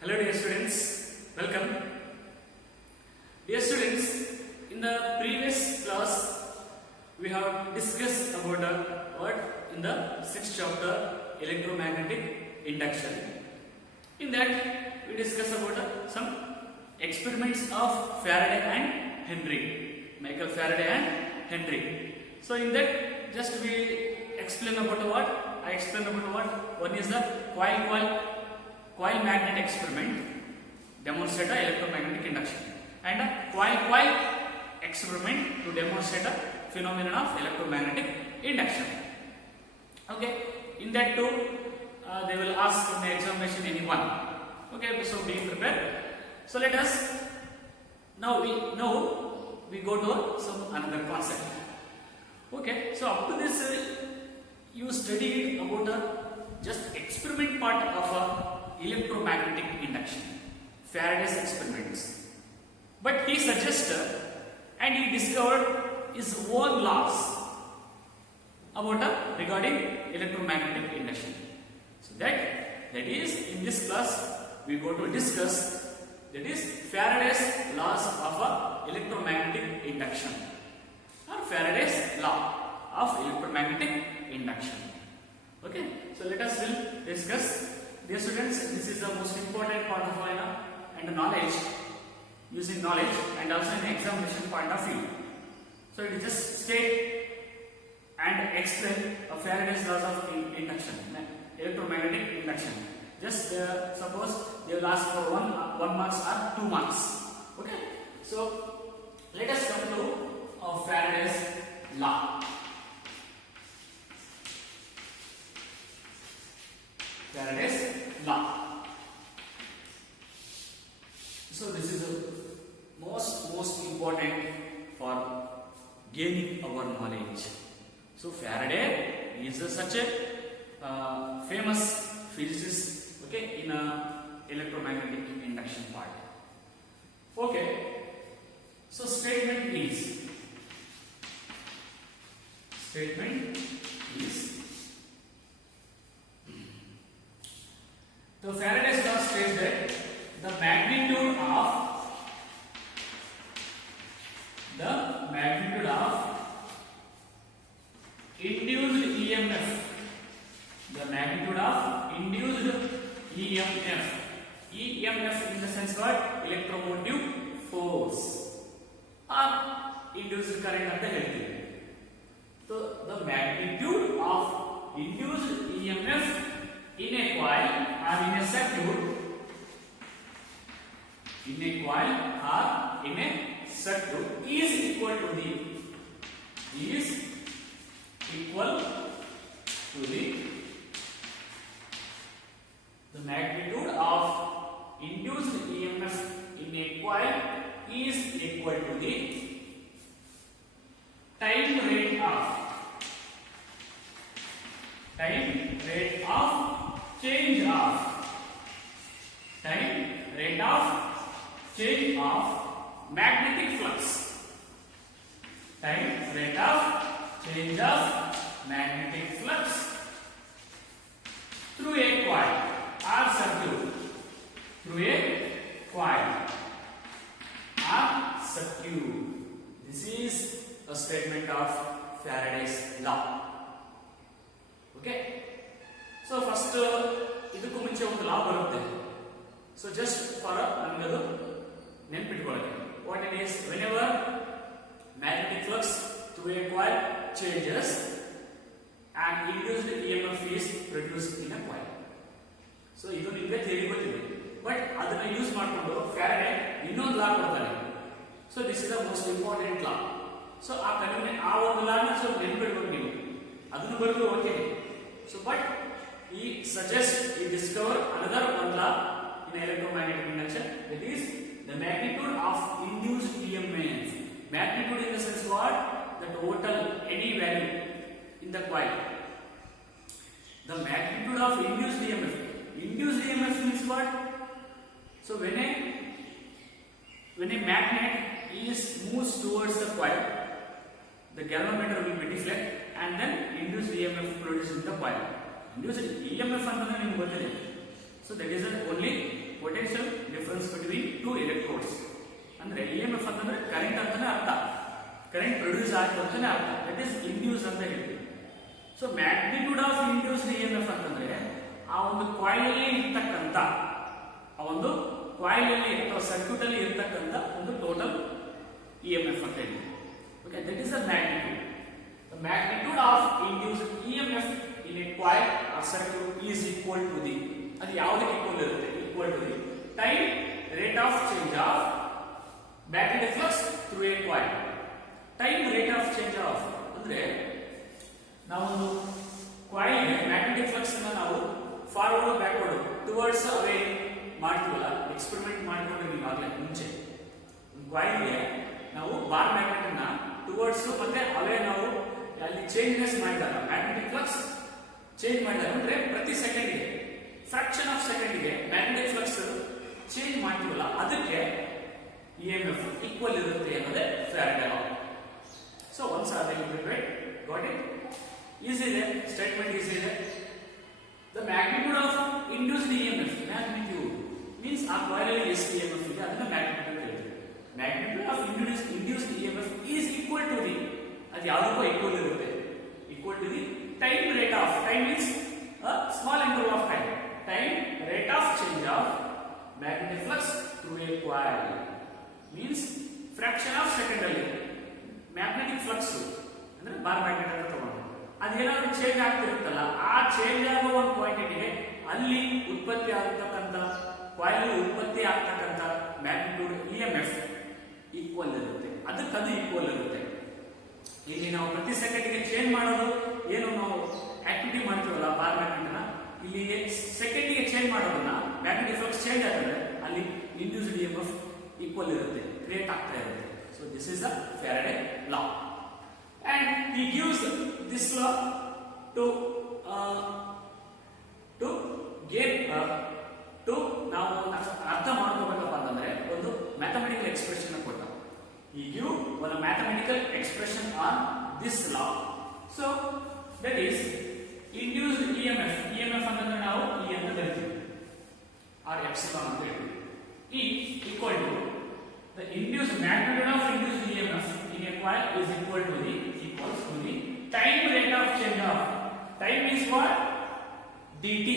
Hello dear students, welcome. Dear students, in the previous class we have discussed about what in the 6th chapter electromagnetic induction. In that we discussed about some experiments of Faraday and Henry, Michael Faraday and Henry. So in that just we explain about what? I explain about what? One is the coil magnet experiment, demonstrate the electromagnetic induction, and a coil experiment to demonstrate the phenomenon of electromagnetic induction. Okay, in that too they will ask in the examination any one. Okay, so be prepared. So let us now we go to some another concept. Okay, so up to this you studied about just experiment part of electromagnetic induction, Faraday's experiments. But he suggested and he discovered his own laws about regarding electromagnetic induction. So that is in this class we go to discuss, that is Faraday's laws of electromagnetic induction or Faraday's law of electromagnetic induction. Okay, so let us will discuss. Dear students, this is the most important part of and knowledge, using knowledge and also in the examination point of view. So it is just state and explain Faraday's laws of induction, electromagnetic induction. Just suppose they will ask for one marks or 2 marks. Okay, so let us come to Faraday's law. Faraday's law. So this is the most important for gaining our knowledge. So Faraday is such a famous physicist, okay, in electromagnetic induction part. Okay, so statement is so Faraday's law states that the magnitude of induced EMF, EMF in the sense what? Electromotive force or induced current ಅಂತ ಹೇಳ್ತೀವಿ. So the magnitude of induced EMF in a coil or in a circuit, is equal to the magnitude of induced EMF in a coil is equal to the time rate of change of magnetic flux. Time rate of change of magnetic flux through a coil or circuit. This is a statement of Faraday's law. Okay. So first ಇದಕ್ಕೂ ಮುಂಚೆ ಒಂದು ಲಾ ಬರುತ್ತೆ. So just for ನಮಗದು ನೆನಪಿಟ್ಕೊಳ್ಳಿ. What it is, whenever magnetic flux through a coil changes and induced EMF is produced in a coil. So ಇದು ನಿಮಗೆ theory ಗೊತ್ತಿದೆ, but ಅದನ್ನ use ಮಾಡಿಕೊಂಡು ಫ್ಯಾರಡೆ ಇನ್ನೊಂದು ಲಾ ಕೊಡ್ತಾನೆ. So this is the most important law. So ಆ ಒಂದು ಲಾನ ಸ್ವಲ್ಪ ನೆನಪಿಟ್ಕೊಂಡು ನೀವು ಅದನ್ನು ಬರೆದು okay. So but he suggests, he discover another one law in electromagnetic induction, that is the magnitude of induced EMF. Magnitude in the sense what? The total any value in the coil. The magnitude of induced EMF. Induced EMF means what? So when a magnet moves towards the coil, the galvanometer will be deflect and then induced EMF produced in the coil. Induced EMF ಅಂತಂದ್ರೆ ನಿಮಗೆ ಗೊತ್ತಿದೆ. So that is the only potential difference between two electrodes. ಅಂದ್ರೆ EMF ಅಂತಂದ್ರೆ current ಅಂತಾನೆ ಅರ್ಥ, current produce ಆಯ್ತು ಅಂತಾನೆ ಅರ್ಥ, ದಟ್ ಇಸ್ ಇಂಡ್ಯೂಸ್ ಅಂತ ಹೇಳ್ತೀವಿ. So magnitude of induced EMF ಅಂತಂದ್ರೆ ಆ ಒಂದು ಕಾಯಿಲ್ ಅಲ್ಲಿ ಇರ್ತಕ್ಕಂಥ, ಆ ಒಂದು ಕಾಯಿಲ್ ಅಲ್ಲಿ ಅಥವಾ ಸರ್ಕ್ಯೂಟ್ ಅಲ್ಲಿ ಇರ್ತಕ್ಕಂಥ ಒಂದು ಟೋಟಲ್ EMF ಅಂತ ಹೇಳ್ತೀವಿ. Okay, that is the magnitude. The magnitude of induced EMF in a coil or circuit is equal to the, ಅದು ಯಾವುದಕ್ಕೆ ಈಕ್ವಲ್ ಇರುತ್ತೆ? Equal to the time rate of change of magnetic flux through a coil. Time rate of change of ಅಂದ್ರೆ ನಾವೊಂದು coil magnetic flux ಅನ್ನು ನಾವು forward backward towards ಅವೇ ಮಾಡ್ತೀವಲ್ಲ, experiment ಮಾಡ್ಕೊಂಡಿದ್ದೀವಿ ಆಗಲೇ ಮುಂಚೆ. ಕಾಯಿಲ್ಗೆ ನಾವು ಬಾರ್ ಮ್ಯಾಗ್ನೆಟ್ ಅನ್ನ ಟುವರ್ಡ್ಸ್ ಮತ್ತೆ ಅವೇ ನಾವು ಅಲ್ಲಿ ಚೇಂಜಸ್ ಮಾಡಿದಾಗ, ಮ್ಯಾಗ್ನೆಟಿಕ್ ಫ್ಲಕ್ಸ್ ಚೇಂಜ್ ಮಾಡಿದಾಗ ಅಂದ್ರೆ ಪ್ರತಿ ಸೆಕೆಂಡ್ಗೆ ಫ್ರಾಕ್ಷನ್ ಆಫ್ ಸೆಕೆಂಡ್ಗೆ ಮ್ಯಾಗ್ನೆಟಿಕ್ ಫ್ಲಕ್ಸ್ ಚೇಂಜ್ ಮಾಡ್ತೀವಲ್ಲ, ಅದಕ್ಕೆ EMF ಈಕ್ವಲ್ ಇರುತ್ತೆ ಅನ್ನೋದೇ Faraday law. So once are well prepared, got it? Easy ಇದೆ, ಸ್ಟೇಟ್ಮೆಂಟ್ ಈಸಿ ಇದೆ. The magnitude of induced EMF, magnitude means ಆ ಕಾಯಿಲ್ ಅಲ್ಲಿ ಎಷ್ಟು EMF ಇದೆ ಅದನ್ನ ಮ್ಯಾಗ್ನಿಟ್ಯೂಡ್ ಅಂತ ಹೇಳ್ತೀವಿ. Magnitude of induced EMF is equal to the, ಅದು ಯಾವುದಕ್ಕೂ ಈಕ್ವಲ್ ಇರುತ್ತೆ, equal to the time rate of, time means small interval of time, time rate of change of magnetic flux through A coil means fraction of second ಅಲ್ಲಿ magnetic flux ಅಂದ್ರೆ bar magnet ಅಂತ ತಗೊಂಡು ಅದೇನಾದ್ರೂ change ಆಗ್ತಿರುತ್ತಲ್ಲ, ಆ change ಆಗೋ ಒಂದು ಕ್ವಾಂಟಿಟಿಗೆ ಅಲ್ಲಿ ಉತ್ಪತ್ತಿ ಆಗತಕ್ಕಂಥ coil ಉತ್ಪತ್ತಿ ಆಗ್ತಕ್ಕಂಥ ಮ್ಯಾಗ್ನಿಟ್ಯೂಡ್ EMF ಈಕ್ವಲ್ ಇರುತ್ತೆ, ಅದಕ್ಕದು ಈಕ್ವಲ್ ಇರುತ್ತೆ. ಇಲ್ಲಿ ನಾವು ಪ್ರತಿ ಸೆಕೆಂಡ್ಗೆ ಚೇಂಜ್ ಮಾಡೋದು ಏನು ನಾವು ಆಕ್ಟಿವಿಟಿ ಮಾಡ್ತೀವಲ್ಲ ಬಾರ್ ಮ್ಯಾಗ್ನೆಟ್ ಅನ್ನ, ಇಲ್ಲಿ ಸೆಕೆಂಡ್ಗೆ ಚೇಂಜ್ ಮಾಡೋದನ್ನ ಮ್ಯಾಗ್ನೆಟಿಕ್ ಫ್ಲಕ್ಸ್ ಚೇಂಜ್ ಆಗಿದ್ರೆ ಅಲ್ಲಿ ಇಂಡ್ಯೂಸ್ಡ್ EMF ಈಕ್ವಲ್ ಇರುತ್ತೆ, ಕ್ರಿಯೇಟ್ ಆಗ್ತಾ ಇರುತ್ತೆ. So this is the Faraday law and he gives this law to give to ನಾವು ಅರ್ಥ ಮಾಡ್ಕೋಬೇಕಪ್ಪ ಅಂತಂದ್ರೆ ಒಂದು ಮ್ಯಾಥಮೆಟಿಕಲ್ ಎಕ್ಸ್ಪ್ರೆಷನ್ ಕೊಟ್ಟ. He give one mathematical expression on this law. So that is induced EMF. EMF ಅಂತಂದ್ರೆ ನಾವು E ಅಂತ ಬರೀತೀವಿ, or epsilon ಅಂತ ಹೇಳ್ತೀವಿ. E equal to the induced magnitude of induced EMF in a coil is equal to the time rate of change of, time is what? dt.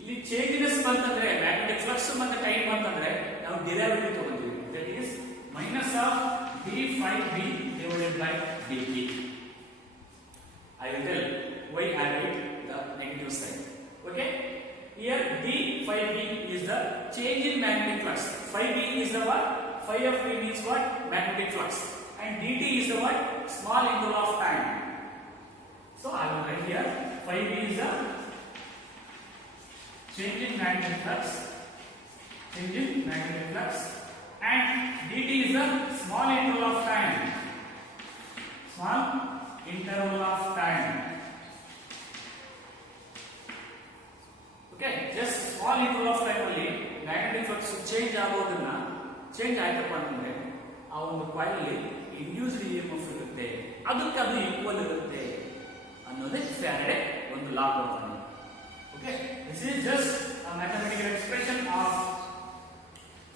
ಇಲ್ಲಿ changes ಬಂತಂದ್ರೆ magnetic flux ಮತ್ತೆ time ಬಂತಂದ್ರೆ ನಾವು derivative ತಗೊಂತೀವಿ, that is minus of d phi b divided by dt. I will tell why I write the negative sign. Okay, here d phi b is the change in magnetic flux. Phi b is the what? Phi of b means what? Magnetic flux. And dt is the what? Small interval of time. So I will write here phi b is the change in magnetic flux, change in magnetic flux, and dt is the small interval of time, small interval of time. Okay, just small interval of time ಅಲ್ಲಿ magnetic flux change ಆಗೋದನ್ನ, change ಆಯ್ತಪ್ಪ ಅಂತಂದ್ರೆ ಆ ಒಂದು coil ಅಲ್ಲಿ induced EMF ಇರುತ್ತೆ, ಅದಕ್ಕೆ ಅದು ಈಕ್ವಲ್ ಇರುತ್ತೆ ಅನ್ನೋದೇ ಫ್ಯಾರಡೆ ಒಂದು ಲಾ ಕೊಡ್ತಾನೆ. Okay, this is just a mathematical expression of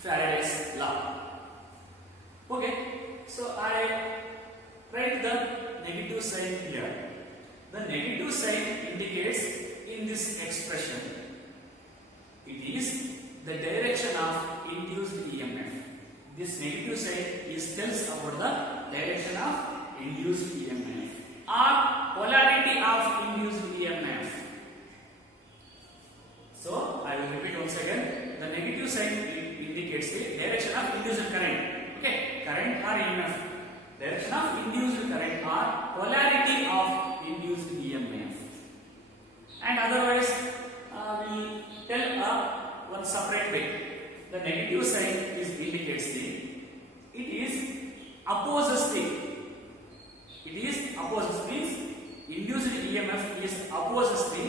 Faraday's law. Okay, so I write the negative sign here. The negative sign indicates in this expression it is the direction of induced EMF. This negative sign is tells about the direction of induced EMF or polarity of induced EMF. So I will repeat once again. The negative sign indicates the direction of induced current. Okay, current or EMF. Direction of induced current or polarity of induced EMF. And otherwise, we tell one separate way. The negative sign is indicates the, it is opposes the, it is opposes means induced EMF is opposes the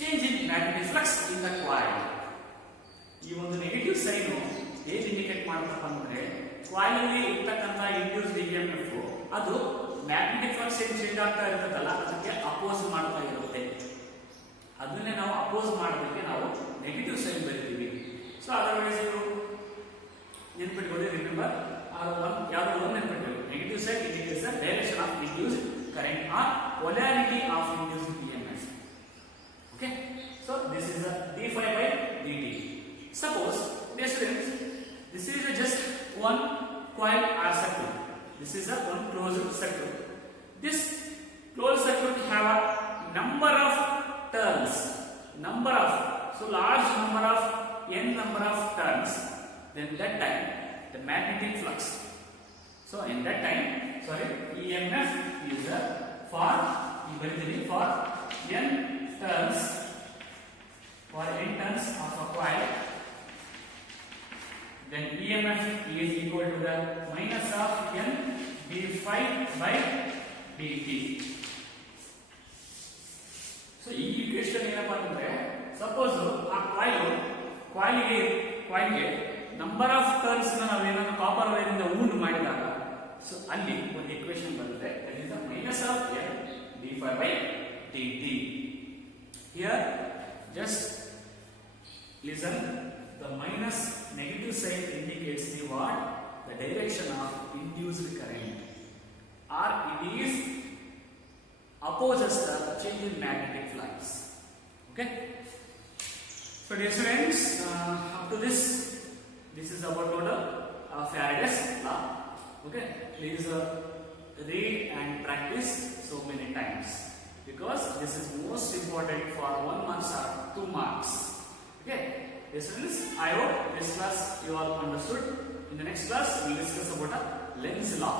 change in magnetic flux in the coil. ಈ ಒಂದು negative sign ಏನು indicate ಮಾಡುತ್ತಪ್ಪ ಅಂದ್ರೆ coil ಅಲ್ಲಿ ಇರ್ತಕ್ಕಂಥ induced EMF ಅದು magnetic flux ಏನು change ಆಗ್ತಾ ಇರುತ್ತಲ್ಲ ಅದಕ್ಕೆ ಅಪೋಸ್ ಮಾಡ್ತಾ ಇರುತ್ತೆ. ಅದನ್ನೇ ನಾವು ಅಪೋಸ್ ಮಾಡೋದಕ್ಕೆ ನಾವು ನೆಗೆಟಿವ್ ಸೈನ್ otherwise you ನೆನಪಿಟ್ಕೊಳ್ಳಿ, ರಿಮೆಂಬರ್ ಯಾವುದು ಒಂದು ನೆನಪಿಟ್ಕೊಳ್ಳಿ, negative side indicates the direction of induced current or polarity of induced EMF. Okay, so this is the d phi by dt. Suppose, dear students, this is just one coil or circuit. This is a one closed circuit. This closed circuit have a number of turns, so large number of n number of turns. Then that time the magnetic flux. So in that time, EMF is for n turns of a coil. Then EMF is equal to the minus of n d phi by dt. So ಈ equation ಏನಪ್ಪಾ ಅಂದ್ರೆ, suppose ಆ ಕಾಯಿಲ್ಗೆ number of turns ನಾವು ಏನಾದ್ರು copper wire ಇಂದ wound ಮಾಡಿದಾಗ, so ಅಲ್ಲಿ ಒಂದು ಈಕ್ವೇಷನ್ ಬರುತ್ತೆ, that is the minus of n d phi by dt. Here just listen, the minus negative sign indicates the what? The direction of induced current, or it is opposes the change in magnetic flux. Okay, so dear students, up to this is about total Faraday's law. Okay, please read and practice so many times, because this is most important for 1 mark or 2 marks. Okay, dear students, I hope this class you all understood. In the next class we will discuss about a Lenz's law.